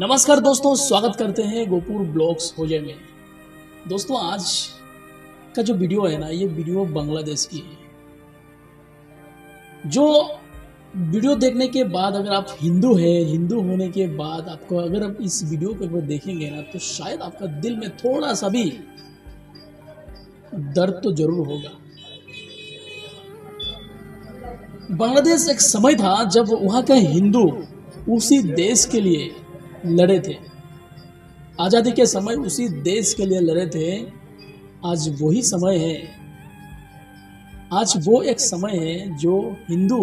नमस्कार दोस्तों, स्वागत करते हैं गोपुर ब्लॉग्स होजे में। दोस्तों, आज का जो वीडियो है ना, ये वीडियो बांग्लादेश की है। जो वीडियो देखने के बाद अगर आप हिंदू हैं, हिंदू होने के बाद आपको अगर आप इस वीडियो को अगर देखेंगे ना, तो शायद आपका दिल में थोड़ा सा भी दर्द तो जरूर होगा। बांग्लादेश एक समय था जब वहाँ के हिंदू उसी देश के लिए लड़े थे। आज़ादी के समय उसी देश के लिए लड़े थे। आज वही समय है, आज वो एक समय है जो हिंदू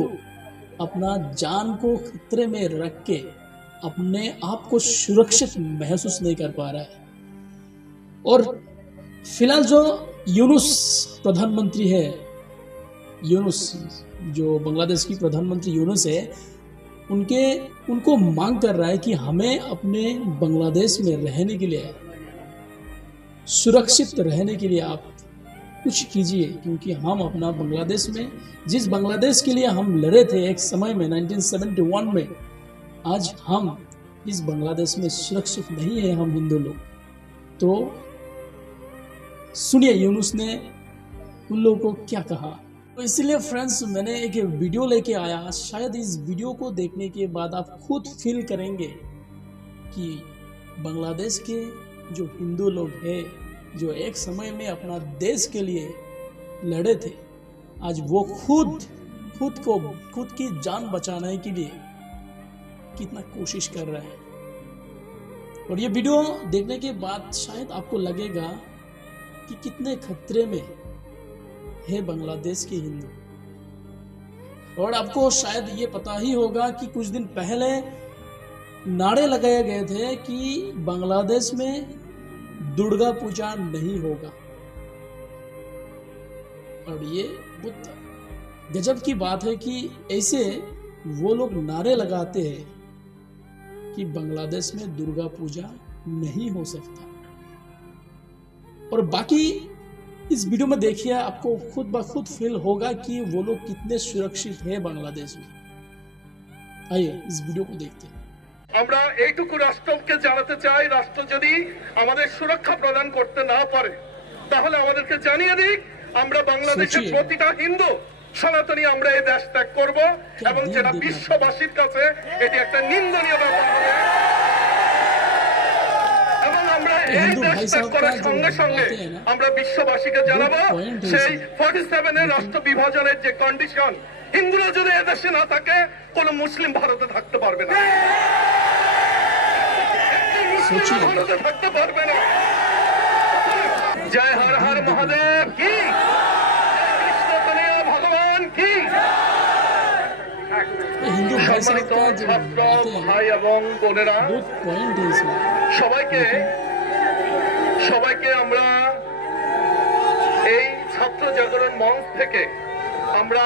अपना जान को खतरे में रख के अपने आप को सुरक्षित महसूस नहीं कर पा रहा है। और फिलहाल जो यूनुस प्रधानमंत्री है, यूनुस जो बांग्लादेश की प्रधानमंत्री यूनुस है, उनको मांग कर रहा है कि हमें अपने बांग्लादेश में रहने के लिए, सुरक्षित रहने के लिए आप कुछ कीजिए, क्योंकि हम अपना बांग्लादेश में, जिस बांग्लादेश के लिए हम लड़े थे एक समय में 1971 में, आज हम इस बांग्लादेश में सुरक्षित नहीं है, हम हिंदू लोग। तो सुनिए यूनुस ने उन लोगों को क्या कहा। तो इसलिए फ्रेंड्स, मैंने एक वीडियो लेके आया। शायद इस वीडियो को देखने के बाद आप खुद फील करेंगे कि बांग्लादेश के जो हिंदू लोग हैं, जो एक समय में अपना देश के लिए लड़े थे, आज वो खुद की जान बचाने के लिए कितना कोशिश कर रहे हैं। और ये वीडियो देखने के बाद शायद आपको लगेगा कि कितने खतरे में है बांग्लादेश के हिंदू। और आपको शायद ये पता ही होगा कि कुछ दिन पहले नारे लगाए गए थे कि बांग्लादेश में दुर्गा पूजा नहीं होगा। और ये बहुत गजब की बात है कि ऐसे वो लोग नारे लगाते हैं कि बांग्लादेश में दुर्गा पूजा नहीं हो सकता। और बाकी इस वीडियो में देखिए, आपको खुद ब खुद फील होगा कि वो लोग कितने सुरक्षित है बांग्लादेश में। आइए इस वीडियो को देखते हैं। আমরা এইটুকু রাষ্ট্রকে জানাতে চাই, রাষ্ট্র যদি আমাদের সুরক্ষা প্রদান করতে না পারে তাহলে আমাদেরকে জানিয়ে দিক। আমরা বাংলাদেশের প্রতিটা হিন্দু সনাতনী আমরা এই দেশ ত্যাগ করব, এবং যেটা বিশ্ববাসীর কাছে এটি একটা নিন্দনীয় ব্যাপার হবে। এই দেশ ত্যাগ করার সঙ্গে সঙ্গে আমরা বিশ্ববাসীকে জানাবো, সেই 47 এর রাষ্ট্র বিভাজনের যে কন্ডিশন, হিন্দুরা যদি এদেশে না থাকে কোন মুসলিম ভারতে থাকতে পারবে না, ভারতে থাকতে পারবে না। জয় হর হর মহাদেব কি, কৃষ্ণ কন্যা ভগবান কি। সম্মানিত ছাত্র ভাই এবং বোনেরা, সবাইকে আমরা এই ছাত্র জাগরণ মঞ্চ থেকে আমরা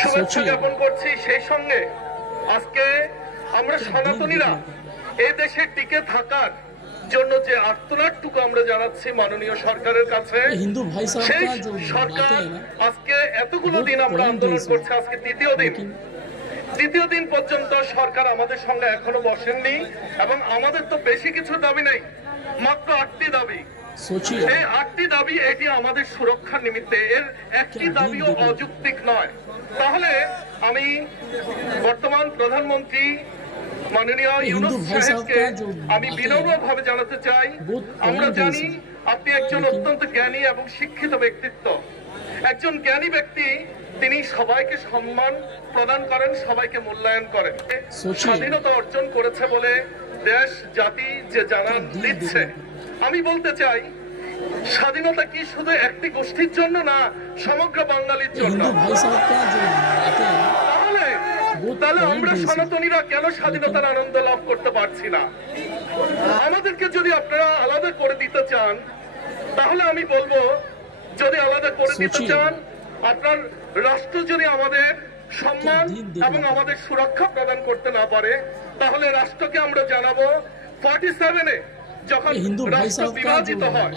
শুভেচ্ছা জ্ঞাপন করছি। সেই সঙ্গে আজকে আমরা সনাতনীরা এই দেশে টিকে থাকার জন্য যে আর্তনাদটুকু আমরা জানাচ্ছি মাননীয় সরকারের কাছে, সেই সরকার আজকে এতগুলো দিন আমরা আন্দোলন করছি, আজকে দ্বিতীয় দিন পর্যন্ত সরকার আমাদের সঙ্গে এখনো বসেননি। এবং আমাদের তো বেশি কিছু দাবি নাই, মাত্র 8টি দাবি। এই 8টি দাবি এটি আমাদের সুরক্ষার নিমিত্তে, এর একটি দাবিও অযৌক্তিক নয়। তাহলে আমি বর্তমান প্রধানমন্ত্রী মাননীয় ইউনুস সাহেবকে আমি বিনম্রভাবে জানাতে চাই, আমরা জানি আপনি একজন অত্যন্ত জ্ঞানী এবং শিক্ষিত ব্যক্তিত্ব। একজন জ্ঞানী ব্যক্তি, তিনি সবাইকে সম্মান প্রদান করেন, সবাইকে মূল্যায়ন করেন। স্বাধীনতা অর্জন করেছে বলে দেশ জাতি যে জানান দিচ্ছে, আমি বলতে চাই স্বাধীনতা কি শুধু একটি গোষ্ঠীর জন্য না, সমগ্র বাঙালির জন্য। তাহলে আমরা সনাতনীরা কেন স্বাধীনতার আনন্দ লাভ করতে পারছি না? আমাদেরকে যদি আপনারা আলাদা করে দিতে চান, তাহলে আমি বলবো, যদি আলাদা করে দিতে চান, আপনার রাষ্ট্র যদি আমাদের সম্মান এবং আমাদের সুরক্ষা প্রদান করতে না পারে, তাহলে রাষ্ট্রকে আমরা জানাবো 47-এ যখন রাষ্ট্র বিভাজিত হয়,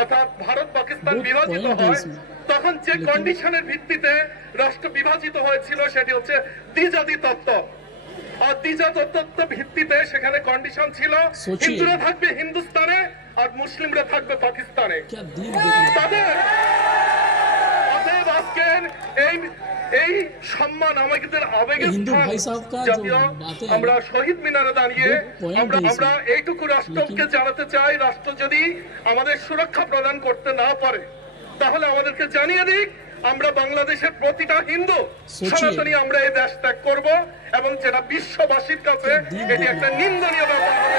অর্থাৎ ভারত পাকিস্তান বিভাজিত হয়, তখন যে কন্ডিশনের ভিত্তিতে রাষ্ট্র বিভাজিত হয়েছিল সেটি হচ্ছে দ্বিজাতি তত্ত্ব। দ্বিজাতত্ত্ব ভিত্তিতে সেখানে কন্ডিশন ছিল सोचिए। হিন্দুরা থাকবে হিন্দুস্তানে আর মুসলিমরা থাকবে পাকিস্তানে। क्या दिन देखने তাদের অতএব আজকের এই সম্মান আমাদের আবেগের हिंदू স্থান। भाई साहब का जो জাতীয় बातें আমরা শহীদ মিনারে দাঁড়িয়ে वो point আমরা है আমরা इसमें। এইটুকু রাষ্ট্রকে জানাতে চাই, রাষ্ট্র যদি আমাদের সুরক্ষা প্রদান করতে না পারে তাহলে আমাদেরকে জানিয়ে দিক, আমরা বাংলাদেশের প্রতিটা হিন্দু सोचिए। সনাতনী আমরা এই দেশ ত্যাগ করব এবং যেটা বিশ্ববাসীর কাছে দিন এটি একটা নিন্দনীয় ব্যাপার হবে।